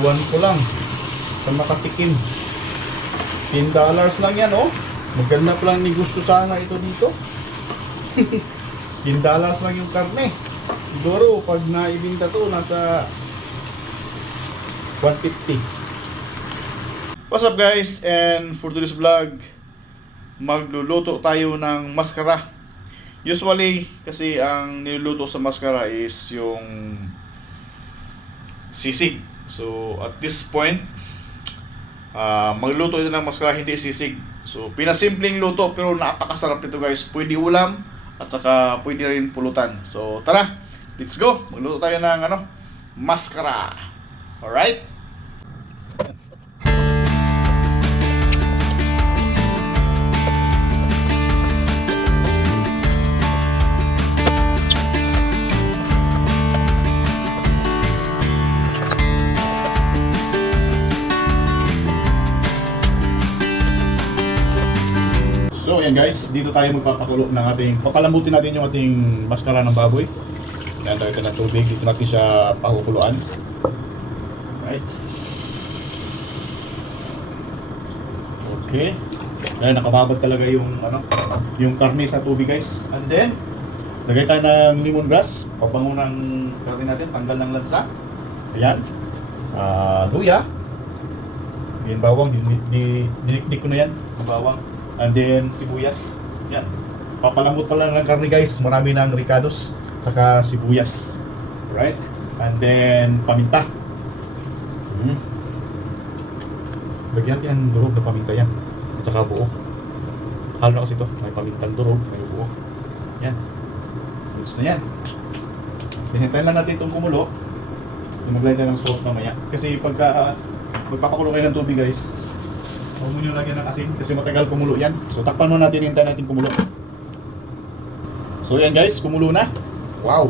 Iwan ko lang sa makatikim. $10 lang yan, oh. Maganda pa lang negosyo sana ito dito. $10 lang yung karne. Siguro pag naibinta to nasa 150. What's up guys, and for today's vlog magluluto tayo ng maskara. Usually kasi ang niluluto sa maskara is yung sisig. So at this point magluto ito ng maskara, hindi sisig. So pinasimpleng luto pero napakasarap nito guys. Pwede ulam at saka pwede rin pulutan. So tara, let's go. Magluto tayo ng maskara. Alright? So ayan guys, dito tayo magpapakulo ng ating, papalambutin natin yung ating maskara ng baboy. Yan, tayo ng tubig, dito natin siya pakukuluan. Right. Okay. Ayan, nakababad talaga yung yung karne sa tubig guys. And then, lagay tayo ng lemongrass, pabango ng karne natin, tanggal ng lansa. Ayan. Luya. Yan, bawang, dinikdik ko na yan, bawang. And then sibuyas. Yan. Papalambot pa lang ng karne guys. Marami ng ricados saka sibuyas. Right? And then paminta. Lagyan yan durog na paminta yan. At saka buo. Halo na kasi ito. May pamintang durog, may buo. Yan. Gusto na yan. Hintayin lang natin itong kumulo. Maglagay tayo ng salt mamaya. Kasi pagka magpapakulo kayo ng tubig guys, huwag mo nyo lagyan ng asin kasi matagal kumulo yan. So takpan mo natin, hintayin natin kumulo. So yan guys, kumulo na. Wow!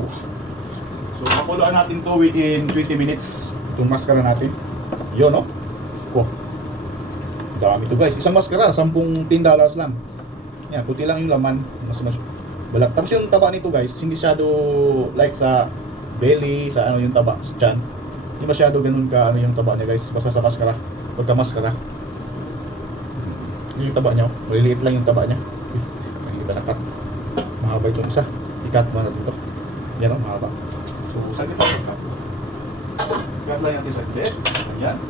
So pakuluan natin to within 20 minutes. Itong maskara natin. Yun no? Oh. Dami to guys. Isang maskara, $10 lang. Yan, puti lang yung laman. Mas balat. Tapos yung taba nito guys, hindi masyado like sa belly, sa yung taba, sa tiyan. Hindi masyado ganun ka yung taba niya guys. Basta sa maskara. Pagka maskara. Yung taba niya, maliliit lang yung taba niya. Hindi ba nakat? Mahaba itong isa. I-cut mo natin ito. Yan o, mahaba. So, saglit lang i-cut. I-cut lang natin saglit. Ayan.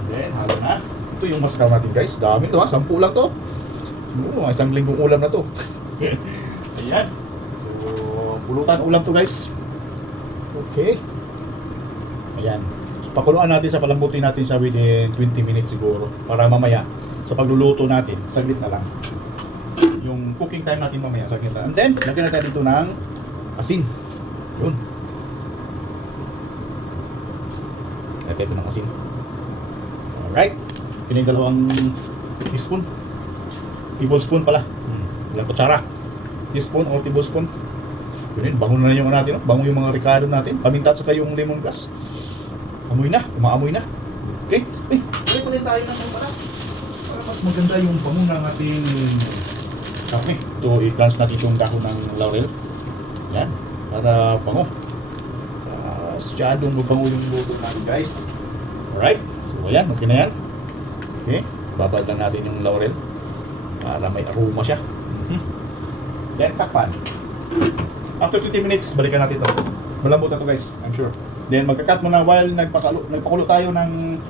And then, halo na. Ito yung maskara natin guys. Dami ito ha, 10 lang to. Isang linggong ulam na to. Ayan. So, pulutan ulam to guys. Okay. Ayan. Pakuluan natin siya, palambutin natin siya within 20 minutes siguro para mamaya sa pagluluto natin, saglit na lang. Yung cooking time natin mamaya, saglit na. And then, lagyan natin dito ng asin. Yun. Lagyan ito ng asin. Alright. Piling 2 teaspoon. Tablespoon pala. Ilang kutsara. Teaspoon or tablespoon. Yun, bango na yung natin. Bango yung mga ricado natin. Paminta at saka yung lemongrass. Amoy na, umaamoy na. Okay? Balik ulit tayo ng para mas maganda yung bango ng ating kape. Ito, i-crunch natin yung dahon ng laurel. Yan, para bango. Masyadong mabango yung luto natin guys. Alright, so ayan, okay na yan. Okay, babad lang natin yung laurel para may aroma siya. Then, takpan. After 20 minutes, balikan natin ito. Malambot na ito guys, I'm sure. Then magka-cut muna while nagpakulo tayo ng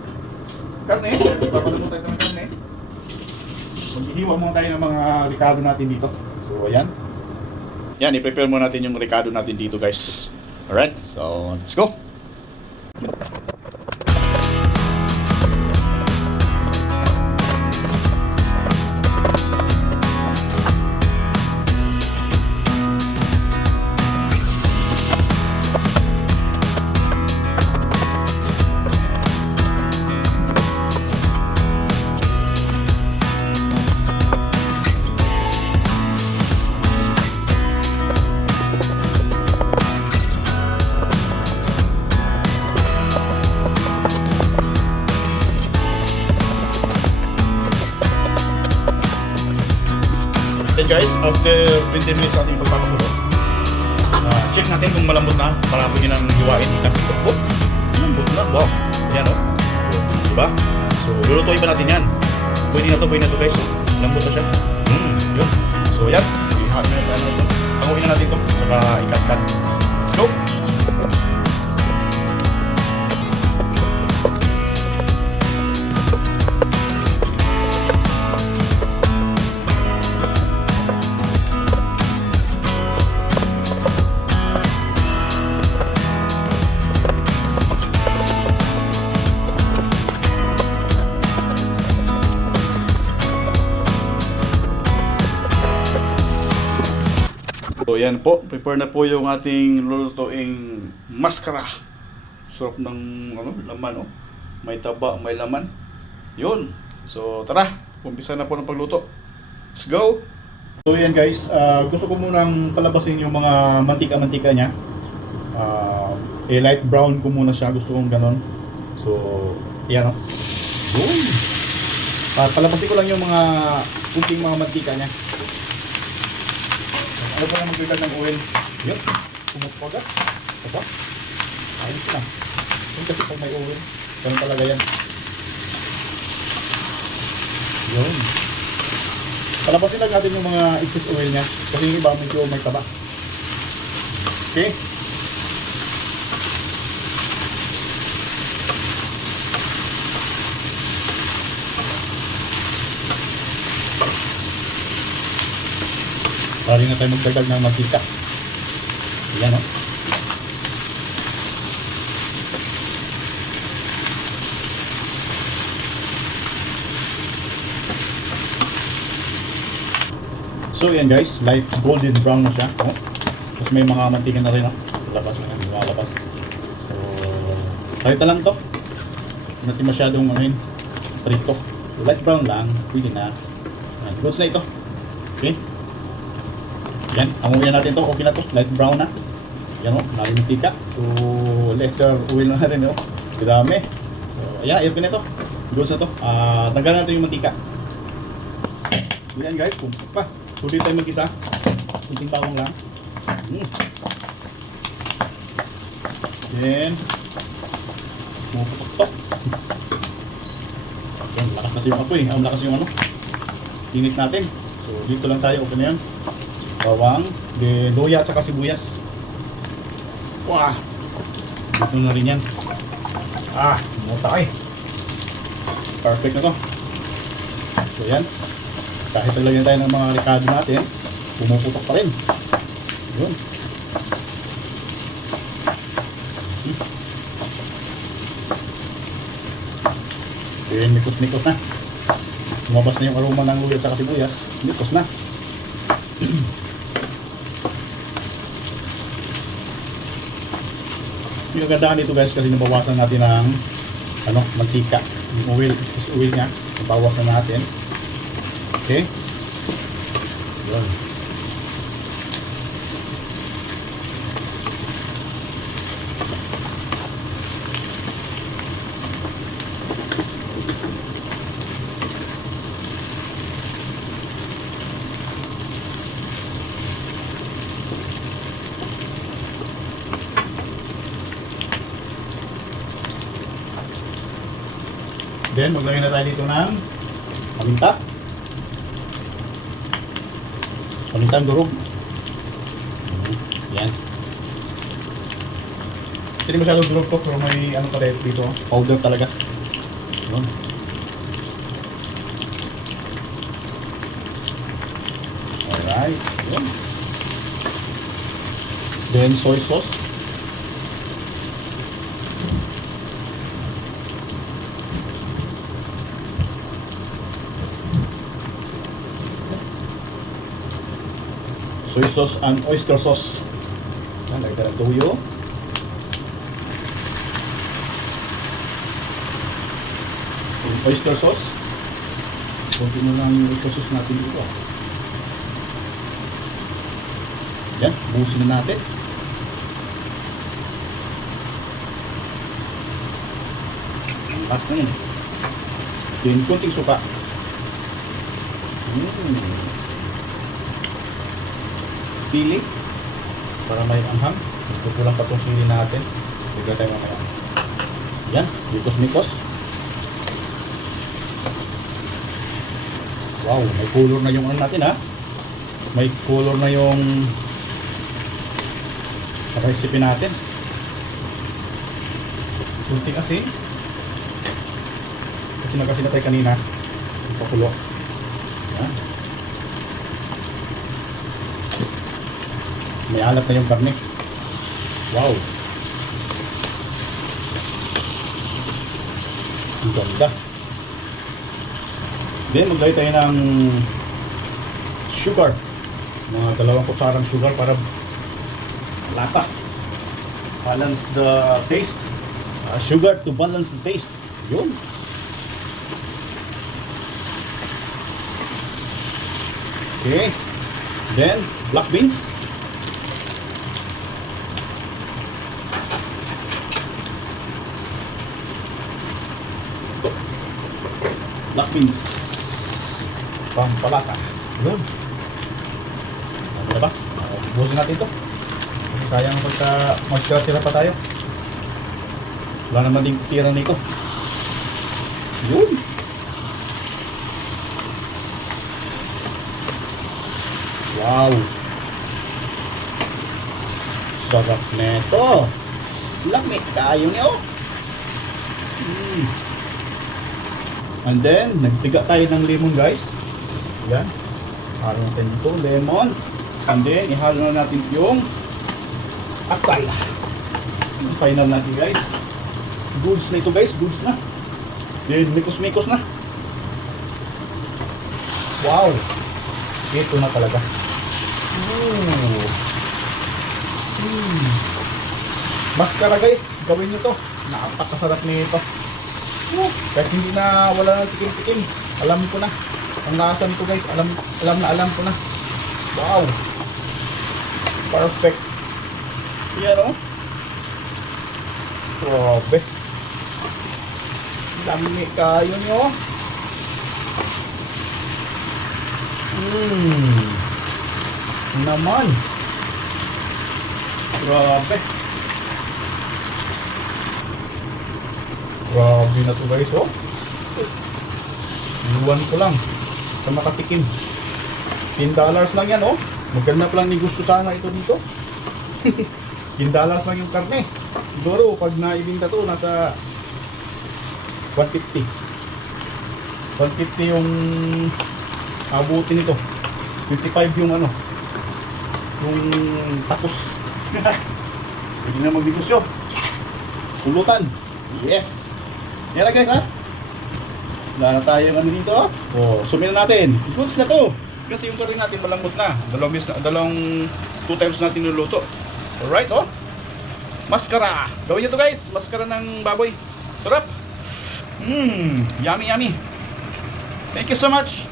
karne. Nagpapaluto tayo ng karne. Maghihiwa muna tayo ng mga ricado natin dito. So ayan. Yan, i-prepare muna natin yung ricado natin dito guys. Alright, so let's go. Then guys, after 20 minutes natin pagpapakulo, check natin kung malambot na para pwede nang hiwain. Oh, malambot na. Wow. Yan o. Diba? So, lulutuin pa natin yan. Pwede na to guys. So, lambot na siya. Yun. So, yan. Panguhin na natin to. Saka ikat-kat. Let's go. So yan po, prepare na po yung ating lulutuing maskara. Sarap ng laman, oh. May taba, may laman. Yun. So tara, umpisa na po ng pagluto. Let's go. So yan guys, gusto ko munang palabasin yung mga mantika-mantika niya. Light brown ko muna siya, gusto kong ganon. So yan, oh. Yun. Palabasin ko lang yung mga kunting mga mantika niya. Ano pa na magbilag ng oil? Yun, pumutok agad. Ito, ayos na. Yun kasi pag may oil, ganun talaga yan. Yun. Palabasin lang natin yung mga excess oil niya. Kasi yung iba medyo may taba. Okay. Pari na tayo magdagdag ng mantika. Ayan, o. So yan guys, light golden brown na siya. Oh. Tapos may mga mantika na rin, oh. Labas na yan, lumalabas. So, salita lang to. Hindi masyadong prito. So, light brown lang, pwede na. Close na ito. Okay. Yan, amuyan natin to, okay na to, light brown na. Yan o, narimantika. So, lesser oil na rin o. Dami. So, ayan, ayan na to. Goes na to. Tanggalan natin yung mantika. Yan guys, pumpok pa. Sulit tayo mag-isa. Kunting bawang lang. Then, pumpok to. Yan, lakas kasi yung apoy. Lakas yung init natin. So, dito lang tayo, okay na yan. Bawang, luya at saka sibuyas. Wah! Dito na rin yan. Muta eh. Perfect na to. So yan. Kahit talagyan tayo ng mga ricado natin, pumuputok pa rin. Yun. Then mikos-mikos na. Lumabas na yung aroma ng luya at saka sibuyas. Mikos na. Yung gandaan nito guys kasi nabawasan natin ng mantika, yung oil, excess oil niya, nabawasan natin. Okay. Yun. Then, maglagay na tayo dito ng paminta. Pamintang durog. Yan. Hindi masyadong durog to, pero may talaga dito. Powder talaga. Yun. Alright. Yun. Then, soy sauce. Soy sauce and oyster sauce. Yan, lagyan ng tuyo. Yung oyster sauce. Kunti mo lang yung oyster sauce natin dito. Yan, buhusin na natin. Last na yun. Then, kunting suka. Sili para may anghang. Ito lang pa itong sili natin. Bigla tayo mamaya. Yan, mikos-mikos. Wow, may color na yung ano natin ha. May color na yung recipe natin. Kunting asin. Kasi nagasin na tayo kanina. Ipakulo. Yan. May alat na yung karne. Wow. Ang ganda. Then maglagay tayo ng sugar. Mga 2 kutsarang sugar para lasa. Balance the taste. Sugar to balance the taste. Yun. Okay. Then black beans. Black beans. Pampalasa. Yun. Ano na ba? Busin natin ito. Kasi sayang pagka magtira-tira pa tayo. Wala naman din tira nito. Yun. Wow. Sarap neto. Lamig kayo niyo. And then, nagtiga tayo ng lemon guys. Yan. Halo natin ito, lemon. And then, ihalo na natin yung atsay. Yung final natin guys. Goods na ito guys, goods na. Then, mikos-mikos na. Wow. Ito na talaga. Mascara guys, gawin nyo to. Napakasarap nito. Kahit hindi na wala na tikim-tikim, alam ko na ang lasa nito guys, alam ko na. Wow, perfect. Yan o, grabe, dami kayo nyo. Naman, grabe. Grabe na to guys, oh. Iwan ko lang sa makatikim. $10 lang yan, oh. Maganda pa lang ni gusto sana ito dito. $10 lang yung karne. Siguro pag naibinta to nasa 150. 150 yung abutin nito. 55 yung ano, yung tapos. Pwede na magnegosyo. Pulutan. Yes. Yan na guys ha. Wala na tayo ano dito. Oh, sumin na natin. Goods na to. Kasi yung karne natin malambot na. 2 times natin niluluto. Alright oh. Mascara. Gawin nyo to guys. Mascara ng baboy. Sarap. Yummy yummy. Thank you so much.